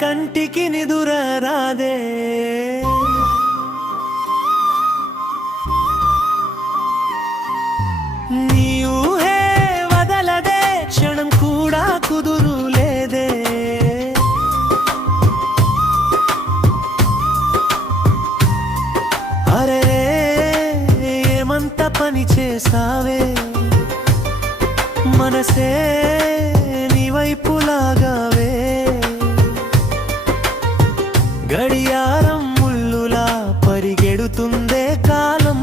కంటికి నిదుర రాదే. నీ ఊహే వదలదే, క్షణం కూడా కుదురు లేదే. అరే ఏమంత పని చేసావే, మనసే నీ వైపు లాగావే. గడియారం ముల్లులా పరిగెడుతుందే కాలం,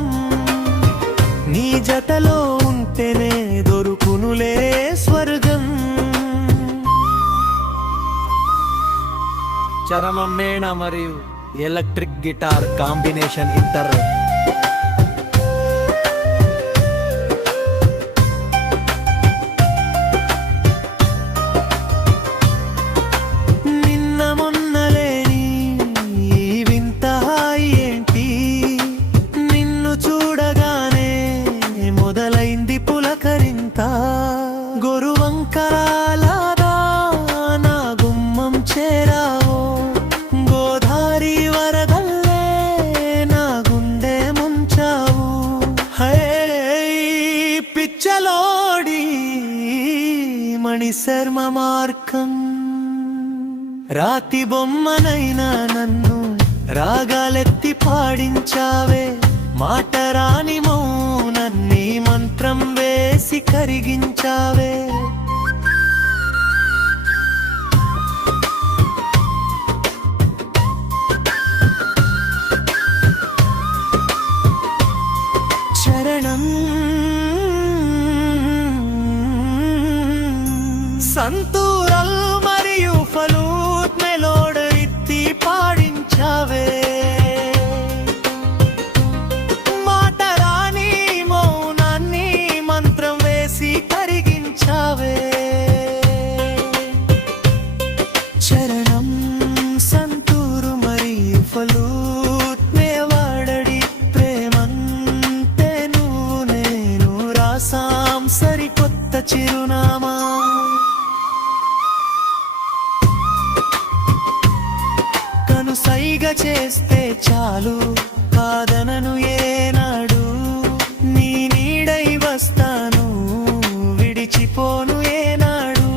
నీ జతలో ఉంటేనే దొరుకునులే స్వర్గం. చరమం మేణ మరియు ఎలక్ట్రిక్ గిటార్ కాంబినేషన్ ఇంటర్. నిన్న మొన్నలేని ఈ వింత హాయి ఏంటి, నిన్ను చూడగానే మొదలైంది పులకరింత. గొరువంకరాలాదా నా గుమ్మం చేరావో, గోదారి వరదల్లే నా గుండె ముంచావు. హే పిచ్చలోడి మణిశర్మ మార్గం, రాతి బొమ్మనైనా నన్ను రాగాలెత్తి పాడించావే. మాట రాని మౌనన్ని మంత్రం వేసి కరిగించావే. చరణం సంతూరల్ మరియు ఫలూట్ మెలోడ్ ఎత్తి పాడించావే. మాట రాని మౌనాన్ని మంత్రం వేసి కరిగించావే. చరణం సంతూరు మరియు ఫలూట్ నే వాడడి ప్రేమంతే నువ్వు నేను రాసాం సరికొత్త చిరునామా. సైగ చేస్తే చాలు కాదనను ఏనాడు, నీ నీడై వస్తాను విడిచిపోను ఏనాడు.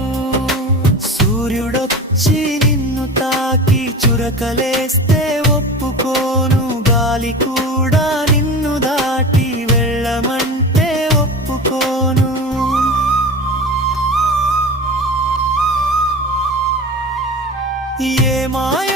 సూర్యుడొచ్చి నిన్ను తాకి చురకలేస్తే ఒప్పుకోను, గాలి కూడా నిన్ను దాటి వెళ్ళమంటే ఒప్పుకోను. ఏ మాయ